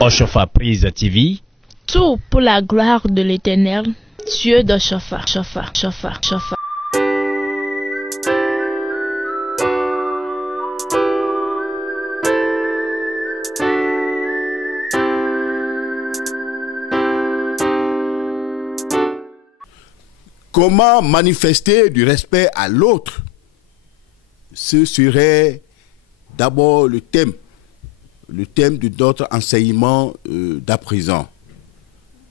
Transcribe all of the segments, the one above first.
Oshofa Prise TV. Tout pour la gloire de l'Éternel, Dieu d'Oshofa. Shofa. Comment manifester du respect à l'autre? Ce serait d'abord le thème de notre enseignement d'à présent.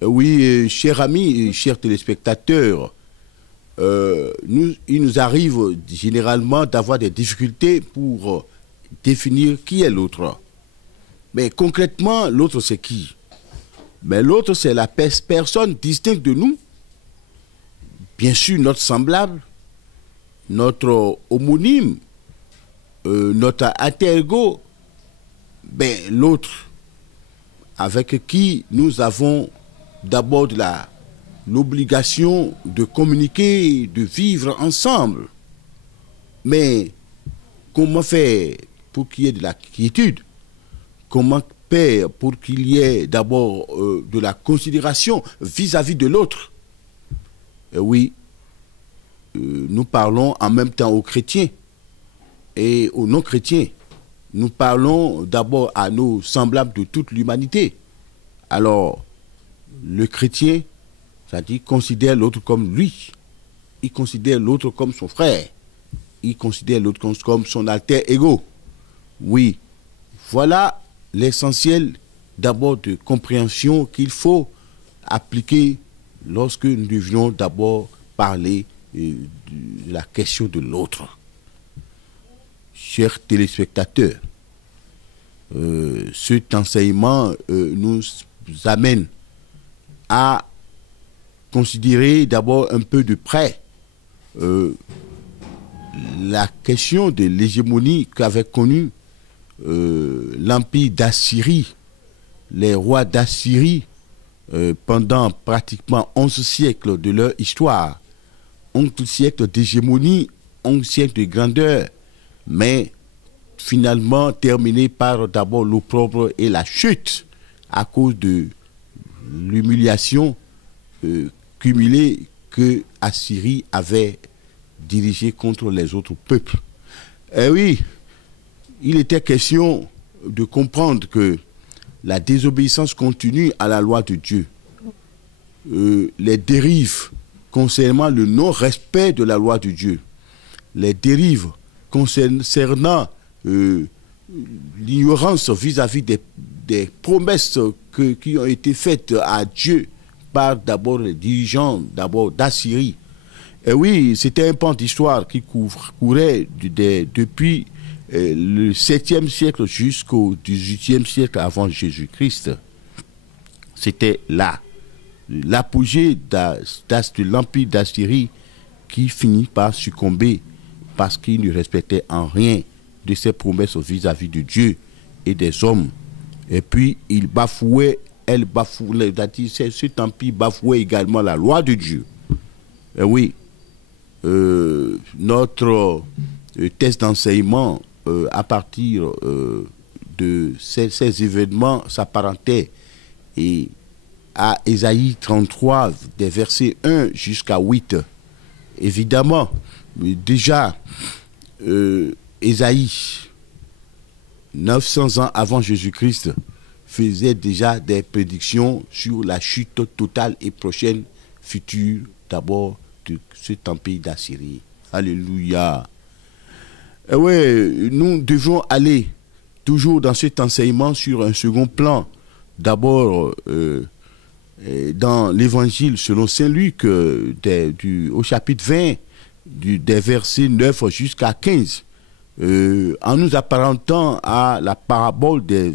Oui, chers amis et chers téléspectateurs, il nous arrive généralement d'avoir des difficultés pour définir qui est l'autre. Mais concrètement, l'autre c'est qui? Mais l'autre c'est la personne distincte de nous. Bien sûr, notre semblable, notre homonyme, notre alter ego, ben, l'autre avec qui nous avons d'abord l'obligation de communiquer, de vivre ensemble. Mais comment faire pour qu'il y ait de la quiétude? Comment faire pour qu'il y ait d'abord de la considération vis-à-vis de l'autre? Oui, nous parlons en même temps aux chrétiens et aux non-chrétiens. Nous parlons d'abord à nos semblables de toute l'humanité. Alors, le chrétien, c'est-à-dire, considère l'autre comme lui. Il considère l'autre comme son frère. Il considère l'autre comme son alter ego. Oui, voilà l'essentiel d'abord de compréhension qu'il faut appliquer lorsque nous devions d'abord parler de la question de l'autre. Chers téléspectateurs, cet enseignement nous amène à considérer d'abord un peu de près la question de l'hégémonie qu'avait connue l'empire d'Assyrie, les rois d'Assyrie, pendant pratiquement 11 siècles de leur histoire, 11 siècles d'hégémonie, 11 siècles de grandeur, mais finalement terminé par d'abord l'opprobre et la chute à cause de l'humiliation cumulée que Assyrie avait dirigée contre les autres peuples. Et oui, il était question de comprendre que la désobéissance continue à la loi de Dieu, les dérives concernant le non-respect de la loi de Dieu, les dérives concernant l'ignorance vis-à-vis des promesses qui ont été faites à Dieu par d'abord les dirigeants d'Assyrie. Et oui, c'était un pan d'histoire qui courait depuis le 7e siècle jusqu'au 18e siècle avant Jésus-Christ. C'était là l'apogée de l'empire d'Assyrie qui finit par succomber parce qu'il ne respectait en rien de ses promesses vis-à-vis de Dieu et des hommes. Et puis il bafouait, cet empire bafouait également la loi de Dieu. Et oui, notre test d'enseignement à partir de ces événements s'apparentait à Ésaïe 33, des versets 1 jusqu'à 8. Évidemment, déjà, Ésaïe, 900 ans avant Jésus-Christ, faisait déjà des prédictions sur la chute totale et prochaine future d'abord de cet empire d'Assyrie. Alléluia. Et ouais, nous devons aller toujours dans cet enseignement sur un second plan. D'abord, dans l'évangile selon Saint Luc, au chapitre 20, des versets 9 jusqu'à 15, en nous apparentant à la parabole de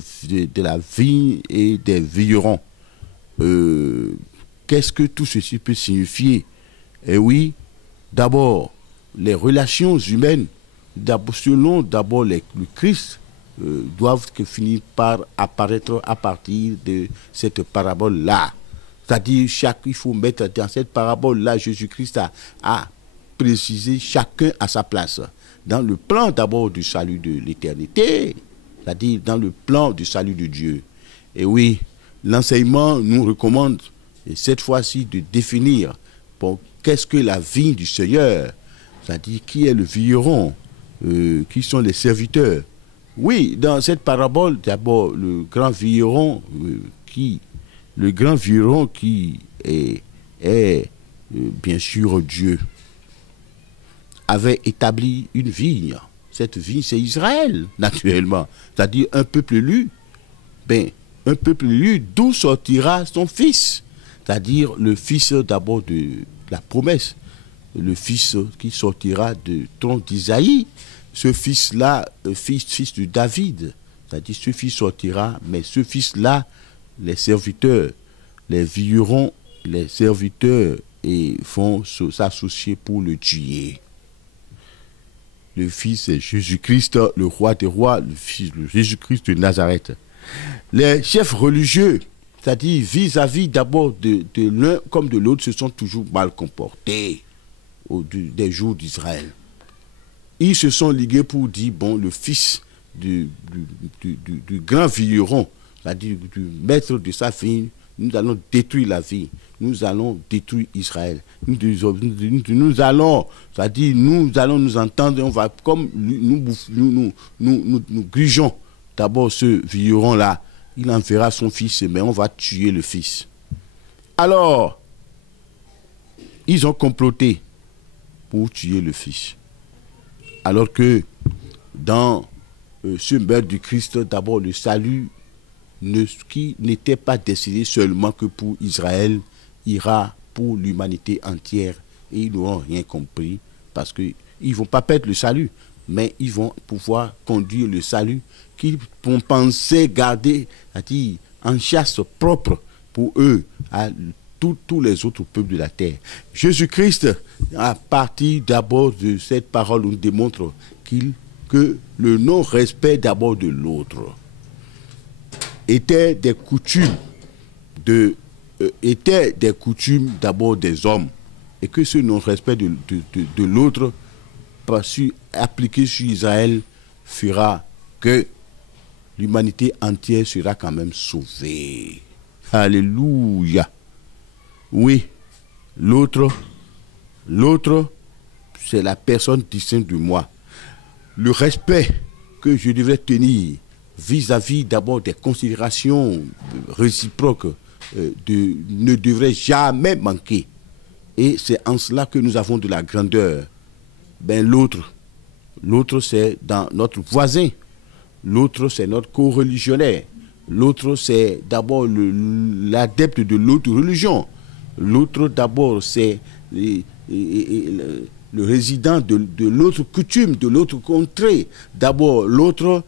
la vigne et des vignerons. Qu'est-ce que tout ceci peut signifier? Eh oui, d'abord, les relations humaines, selon d'abord le Christ, doivent finir par apparaître à partir de cette parabole-là. C'est-à-dire, il faut mettre dans cette parabole-là, Jésus-Christ a précisé chacun à sa place. Dans le plan d'abord du salut de l'éternité, c'est-à-dire dans le plan du salut de Dieu. Et oui, l'enseignement nous recommande, et cette fois-ci, de définir qu'est-ce que la vigne du Seigneur, c'est-à-dire qui est le vigneron, qui sont les serviteurs. Oui, dans cette parabole, d'abord, le grand vigneron qui est bien sûr Dieu, avait établi une vigne. Cette vigne, c'est Israël, naturellement. C'est-à-dire un peuple élu. Un peuple élu, d'où sortira son fils. C'est-à-dire le fils d'abord de la promesse. Le fils qui sortira du tronc d'Isaïe. Ce fils-là, fils de David. C'est-à-dire ce fils sortira, mais ce fils-là, les serviteurs, les vignerons, les serviteurs, et vont s'associer pour le tuer. Le fils est Jésus-Christ, le roi des rois, le fils de Jésus-Christ de Nazareth. Les chefs religieux, c'est-à-dire vis-à-vis d'abord de l'un comme de l'autre, se sont toujours mal comportés des jours d'Israël. Ils se sont ligués pour dire, bon, le fils du grand vigneron, c'est-à-dire du maître de sa vigne, nous allons détruire la vie, nous allons détruire Israël. Nous allons, c'est-à-dire nous allons nous entendre, on va comme nous grugeons d'abord ce vigneron-là, il enverra son fils, mais on va tuer le fils. Alors, ils ont comploté pour tuer le fils. Alors que dans ce meurtre du Christ, d'abord le salut qui n'était pas destiné seulement que pour Israël, ira pour l'humanité entière. Et ils n'auront rien compris parce qu'ils ne vont pas perdre le salut, mais ils vont pouvoir conduire le salut qu'ils vont penser garder, c'est-à-dire en chasse propre pour eux, à tous les autres peuples de la terre. Jésus-Christ, à partir d'abord de cette parole, nous démontre que le non-respect d'abord de l'autre était des coutumes d'abord des hommes, et que ce non-respect de l'autre, pas su appliqué sur Israël, fera que l'humanité entière sera quand même sauvée. Alléluia. Oui, l'autre, c'est la personne distincte de moi. Le respect que je devrais tenir vis-à-vis d'abord des considérations réciproques ne devrait jamais manquer. Et c'est en cela que nous avons de la grandeur. L'autre c'est dans notre voisin. L'autre c'est notre co-religionnaire. L'autre c'est d'abord l'adepte de l'autre religion. L'autre d'abord c'est le résident de l'autre coutume, de l'autre contrée. L'autre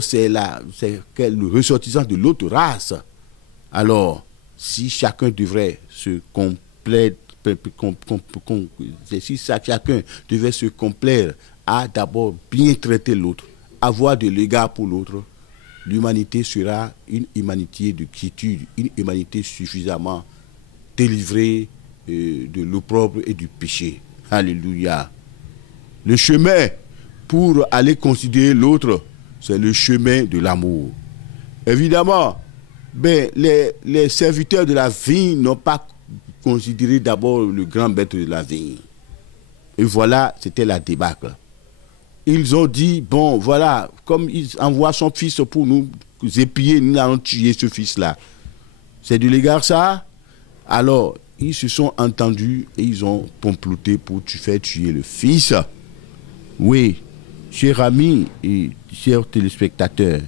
c'est le ressortissant de l'autre race. Alors, si chacun devrait se complaire à d'abord bien traiter l'autre, avoir de l'égard pour l'autre, l'humanité sera une humanité de quiétude, une humanité suffisamment délivrée de l'opprobre et du péché. Alléluia. Le chemin pour aller considérer l'autre, c'est le chemin de l'amour. Évidemment, les serviteurs de la vigne n'ont pas considéré d'abord le grand maître de la vigne. Et voilà, c'était la débâcle. Ils ont dit, bon, voilà, comme il envoie son fils pour nous épier, nous allons tuer ce fils-là. C'est de l'égard ça. Alors, ils se sont entendus et ils ont comploté pour faire tuer le fils. Oui, chers amis et chers téléspectateurs,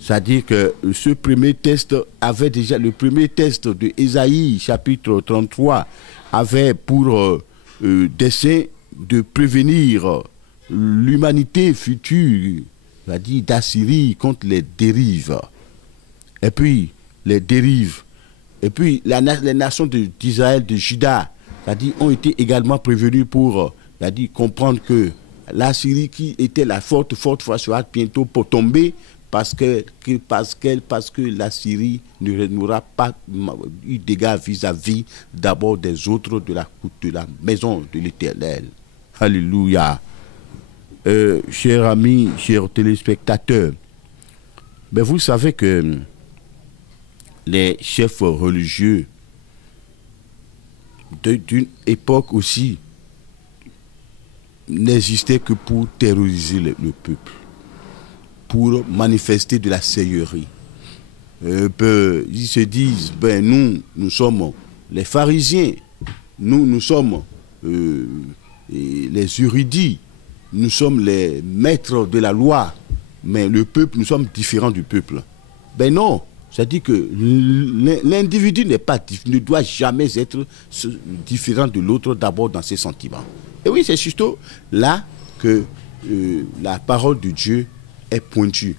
c'est-à-dire que ce premier test avait déjà, le premier test de Ésaïe, chapitre 33, avait pour dessein de prévenir l'humanité future, c'est-à-dire d'Assyrie contre les dérives. Et puis, les dérives. Et puis, les nations d'Israël, de Juda, c'est-à-dire, ont été également prévenues pour, c'est-à-dire, comprendre que l'Assyrie, qui était la forte foi, sera bientôt pour tomber, parce que l'Assyrie n'aura pas eu dégâts vis-à-vis d'abord des autres de la maison de l'Éternel. Alléluia. Chers amis, chers téléspectateurs, vous savez que les chefs religieux d'une époque aussi n'existaient que pour terroriser le peuple, pour manifester de la seigneurie. Ils se disent, nous sommes les pharisiens, nous sommes les érudits, nous sommes les maîtres de la loi, mais le peuple, nous sommes différents du peuple. Non, c'est-à-dire que l'individu ne doit jamais être différent de l'autre, d'abord dans ses sentiments. Et oui, c'est surtout là que la parole de Dieu est pointue.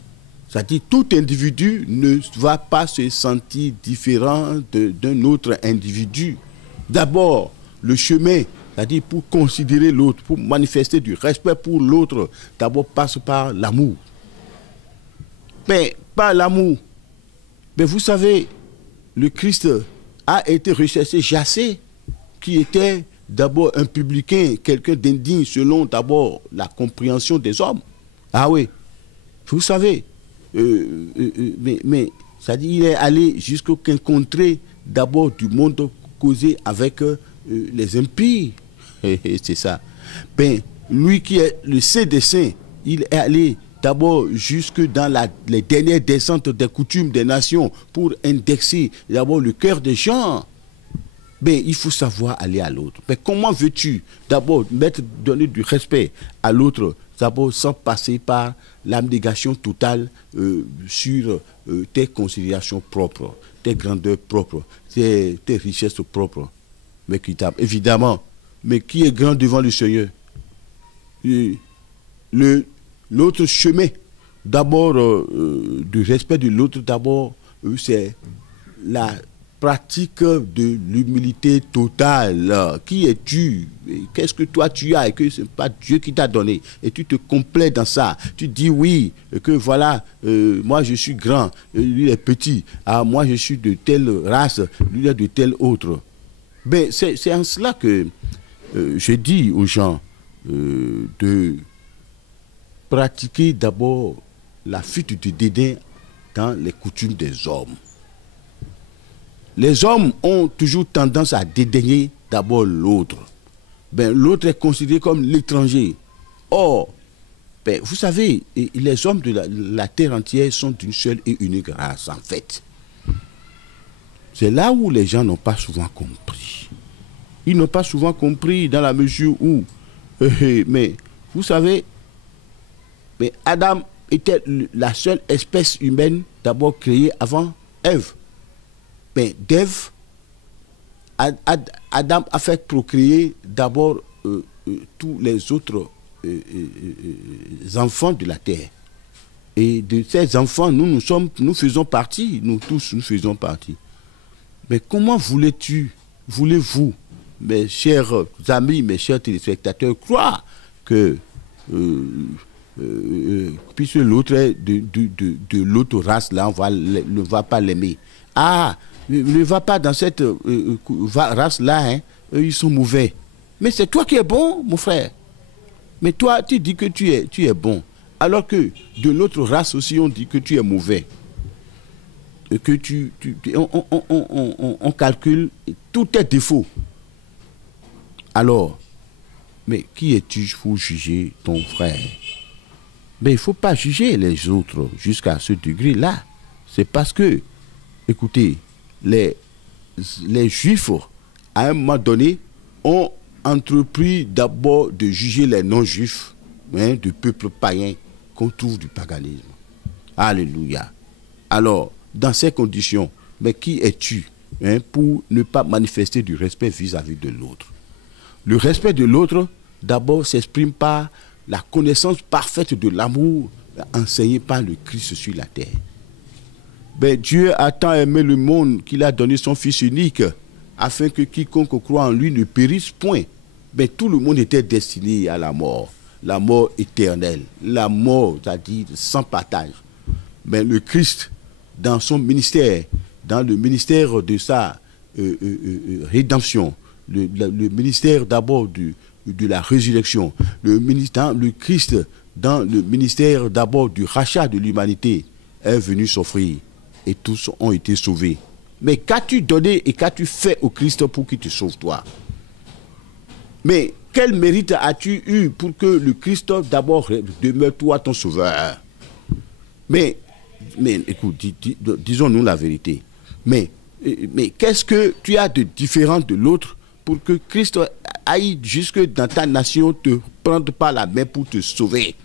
C'est-à-dire que tout individu ne va pas se sentir différent d'un autre individu. D'abord, le chemin, c'est-à-dire pour considérer l'autre, pour manifester du respect pour l'autre, d'abord passe par l'amour. Mais par l'amour. Mais vous savez, le Christ a été recherché, Jassé, qui était d'abord un publicain, quelqu'un d'indigne selon d'abord la compréhension des hommes. Ah oui, vous savez, mais c'est-à-dire il est allé jusqu'au contrée d'abord du monde causé avec les impies. C'est ça. Lui qui est le Saint des Saints, il est allé d'abord jusque dans les dernières descentes des coutumes des nations pour indexer d'abord le cœur des gens. Il faut savoir aller à l'autre. Mais comment veux-tu d'abord donner du respect à l'autre, d'abord sans passer par l'abnégation totale sur tes considérations propres, tes grandeurs propres, tes richesses propres. Mais évidemment, mais qui est grand devant le Seigneur? L'autre chemin, d'abord, du respect de l'autre, d'abord, c'est la pratique de l'humilité totale. Qui es-tu? Qu'est-ce que toi tu as et que ce n'est pas Dieu qui t'a donné? Et tu te complais dans ça. Tu dis oui, que voilà, moi je suis grand, lui est petit. Ah, moi je suis de telle race, lui est de telle autre. C'est en cela que je dis aux gens de pratiquer d'abord la fuite de dédain dans les coutumes des hommes. Les hommes ont toujours tendance à dédaigner d'abord l'autre. L'autre est considéré comme l'étranger. Or, vous savez, les hommes de la terre entière sont d'une seule et unique race, en fait. C'est là où les gens n'ont pas souvent compris. Ils n'ont pas souvent compris dans la mesure où, mais vous savez, Adam était la seule espèce humaine d'abord créée avant Ève. D'Ève, Adam a fait procréer d'abord tous les autres enfants de la terre. Et de ces enfants, nous faisons partie, nous tous, nous faisons partie. Mais comment voulez-vous, mes chers amis, mes chers téléspectateurs, croire que puisque l'autre est de l'autre race, là, ne va pas l'aimer. Ah, ne va pas dans cette race-là, hein, ils sont mauvais. Mais c'est toi qui es bon, mon frère. Mais toi, tu dis que tu es bon. Alors que de l'autre race aussi, on dit que tu es mauvais. Et que on calcule tous tes défauts. Alors, mais qui es-tu pour juger ton frère? Mais il ne faut pas juger les autres jusqu'à ce degré-là. C'est parce que, écoutez, les Juifs, à un moment donné, ont entrepris d'abord de juger les non-juifs, du peuple païen qu'on trouve du paganisme. Alléluia. Alors, dans ces conditions, mais qui es-tu pour ne pas manifester du respect vis-à-vis de l'autre? Le respect de l'autre, d'abord, s'exprime par la connaissance parfaite de l'amour enseigné par le Christ sur la terre. Dieu a tant aimé le monde qu'il a donné son Fils unique, afin que quiconque croit en lui ne périsse point. Tout le monde était destiné à la mort éternelle, la mort, c'est-à-dire sans partage. Mais le Christ, dans son ministère, dans le ministère de sa rédemption, le ministère d'abord de la résurrection, le Christ, dans le ministère d'abord du rachat de l'humanité, est venu s'offrir et tous ont été sauvés. Mais qu'as-tu donné et qu'as-tu fait au Christ pour qu'il te sauve toi? Mais quel mérite as-tu eu pour que le Christ d'abord demeure toi ton sauveur? Mais écoute, disons-nous la vérité. Mais qu'est-ce que tu as de différent de l'autre pour que Christ aille jusque dans ta nation te prendre par la main pour te sauver?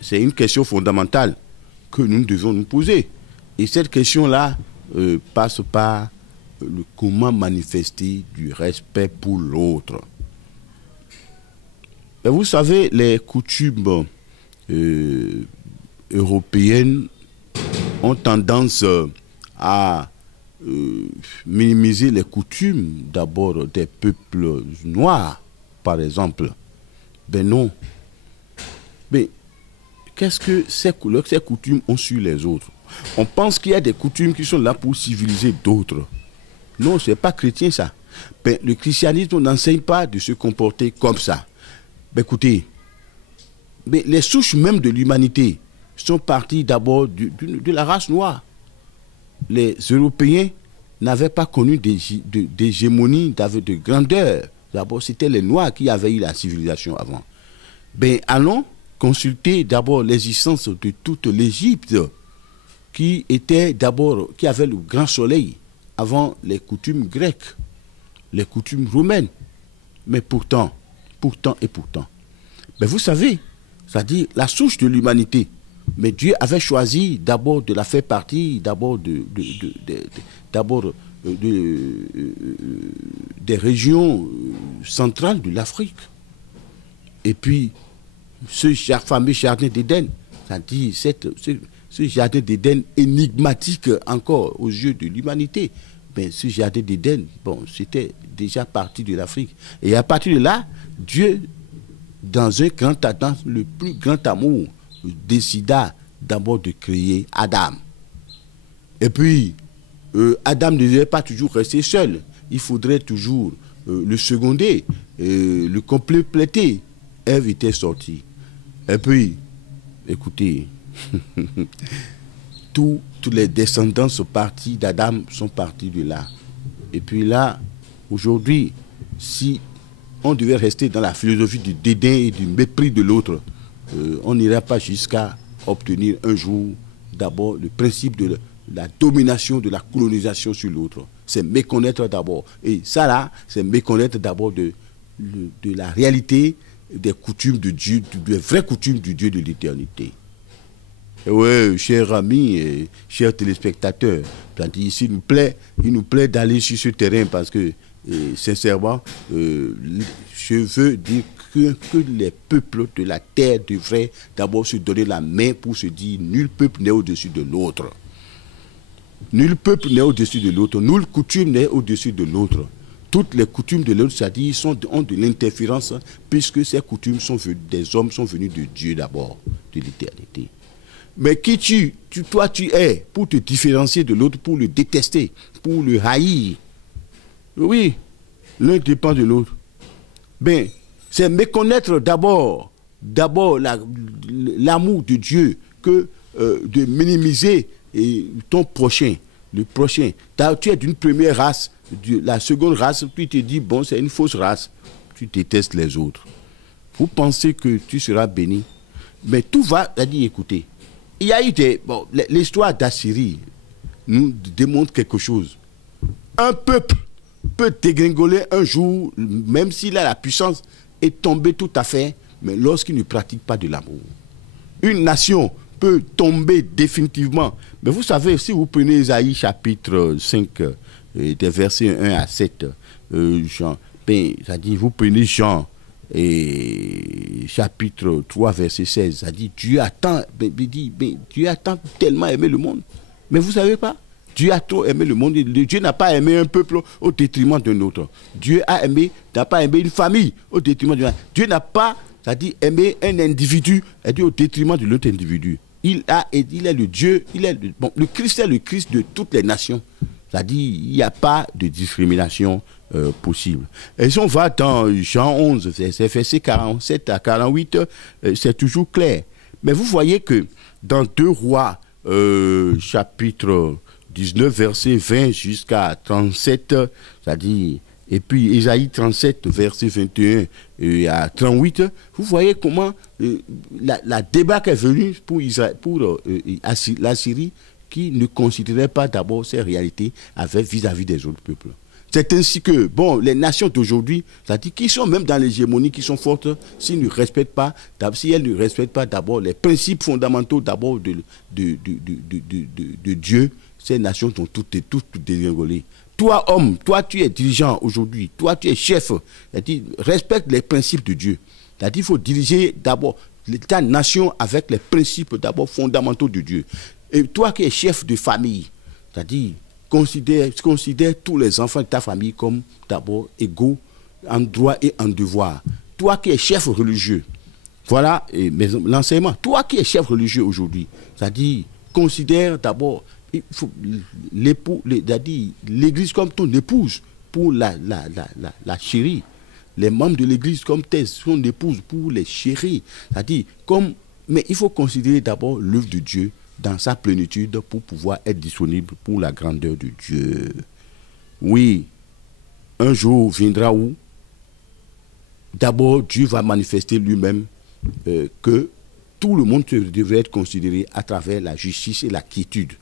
C'est une question fondamentale que nous devons nous poser. Et cette question-là passe par le comment manifester du respect pour l'autre. Et vous savez, les coutumes européennes ont tendance à minimiser les coutumes d'abord des peuples noirs, par exemple. Ben non. Mais qu'est-ce que ces coutumes ont sur les autres? On pense qu'il y a des coutumes qui sont là pour civiliser d'autres. Non, ce n'est pas chrétien ça. Ben, le christianisme n'enseigne pas de se comporter comme ça. Ben, écoutez, mais les souches même de l'humanité sont parties d'abord de la race noire. Les Européens n'avaient pas connu d'hégémonie, de grandeur. D'abord, c'était les Noirs qui avaient eu la civilisation avant. Ben, allons consulter d'abord l'existence de toute l'Égypte, qui avait le grand soleil avant les coutumes grecques, les coutumes romaines. Mais pourtant, ben vous savez, c'est-à-dire la souche de l'humanité. Mais Dieu avait choisi d'abord de la faire partie, des régions centrales de l'Afrique. Et puis, ce fameux jardin d'Éden, c'est-à-dire ce jardin d'Éden énigmatique encore aux yeux de l'humanité. Ben, ce jardin d'Éden, bon, c'était déjà parti de l'Afrique. Et à partir de là, Dieu, dans le plus grand amour, décida d'abord de créer Adam. Et puis, Adam ne devait pas toujours rester seul. Il faudrait toujours le seconder, le compléter. Ève était sortie. Et puis, écoutez, tous les descendants d'Adam sont partis de là. Et puis là, aujourd'hui, si on devait rester dans la philosophie du dédain et du mépris de l'autre, on n'irait pas jusqu'à obtenir un jour d'abord le principe de la domination, de la colonisation sur l'autre. C'est méconnaître d'abord. Et ça là, c'est méconnaître d'abord de la réalité des coutumes de Dieu, des vraies coutumes du Dieu de l'éternité. Oui, chers amis et chers téléspectateurs, il nous plaît d'aller sur ce terrain parce que, sincèrement, je veux dire que les peuples de la terre devraient d'abord se donner la main pour se dire nul peuple n'est au-dessus de l'autre. Nul peuple n'est au-dessus de l'autre. Nulle coutume n'est au-dessus de l'autre. Toutes les coutumes de l'autre, c'est-à-dire, ont de l'interférence puisque ces coutumes des hommes sont venus de Dieu d'abord, de l'éternité. Mais qui toi tu es pour te différencier de l'autre, pour le détester, pour le haïr. Oui, l'un dépend de l'autre. Ben, c'est méconnaître d'abord l'amour de Dieu que de minimiser ton prochain, le prochain. Tu es d'une première race, la seconde race, puis tu te dis, bon, c'est une fausse race. Tu détestes les autres. Vous pensez que tu seras béni. Mais tout va, c'est-à-dire, écoutez, il y a eu l'histoire d'Assyrie nous démontre quelque chose. Un peuple peut dégringoler un jour, même s'il a la puissance, et tomber tout à fait, mais lorsqu'il ne pratique pas de l'amour. Une nation peut tomber définitivement. Mais vous savez, si vous prenez Isaïe chapitre 5, des versets 1 à 7, c'est-à-dire vous prenez Jean, et chapitre 3, verset 16, ça dit Dieu a tant tellement aimé le monde. Mais vous savez pas, Dieu a trop aimé le monde. Dieu n'a pas aimé un peuple au détriment d'un autre. Dieu n'a pas aimé une famille au détriment d'un autre. Dieu n'a pas, c'est-à-dire, aimé un individu au détriment de l'autre individu. Il est le Dieu, le Christ est le Christ de toutes les nations. C'est-à-dire, il n'y a pas de discrimination possible. Et si on va dans Jean 11, versets 47 à 48, c'est toujours clair. Mais vous voyez que dans 2 Rois chapitre 19, verset 20 jusqu'à 37, c'est-à-dire, et puis Ésaïe 37, verset 21 à 38, vous voyez comment la débâcle est venue pour la Syrie, qui ne considérait pas d'abord ces réalités vis-à-vis des autres peuples. C'est ainsi que, bon, les nations d'aujourd'hui, c'est-à-dire qui sont même dans l'hégémonie, qui sont fortes, si elles ne respectent pas d'abord les principes fondamentaux d'abord de Dieu, ces nations sont toutes dégringolées. Toi, homme, toi, tu es dirigeant aujourd'hui, toi, tu es chef, c'est-à-dire respecte les principes de Dieu. C'est-à-dire il faut diriger d'abord ta nation avec les principes d'abord fondamentaux de Dieu. Et toi qui es chef de famille, c'est-à-dire considère tous les enfants de ta famille comme d'abord égaux en droit et en devoir. Toi qui es chef religieux, voilà l'enseignement. Toi qui es chef religieux aujourd'hui, c'est-à-dire considère d'abord l'église comme ton épouse pour la chérie. Les membres de l'église comme son épouse pour les chérir. C'est-à-dire mais il faut considérer d'abord l'œuvre de Dieu dans sa plénitude pour pouvoir être disponible pour la grandeur de Dieu. Oui, un jour viendra où d'abord Dieu va manifester lui-même que tout le monde devrait être considéré à travers la justice et la quiétude.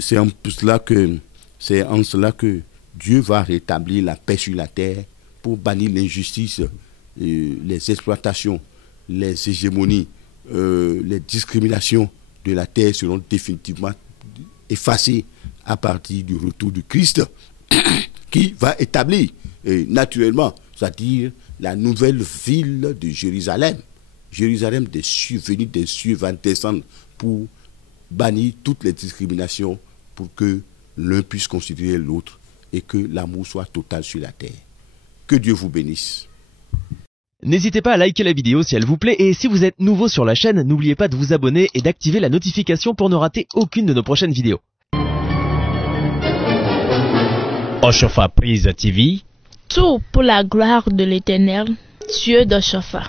C'est en cela que Dieu va rétablir la paix sur la terre pour bannir l'injustice, les exploitations, les hégémonies, les discriminations de la terre seront définitivement effacées à partir du retour du Christ qui va établir naturellement, c'est-à-dire la nouvelle ville de Jérusalem. Jérusalem des cieux, venu des cieux, va descendre pour bannir toutes les discriminations pour que l'un puisse considérer l'autre et que l'amour soit total sur la terre. Que Dieu vous bénisse. N'hésitez pas à liker la vidéo si elle vous plaît et si vous êtes nouveau sur la chaîne, n'oubliez pas de vous abonner et d'activer la notification pour ne rater aucune de nos prochaines vidéos. Oshofa Prise TV. Tout pour la gloire de l'Éternel, Dieu de Shofa.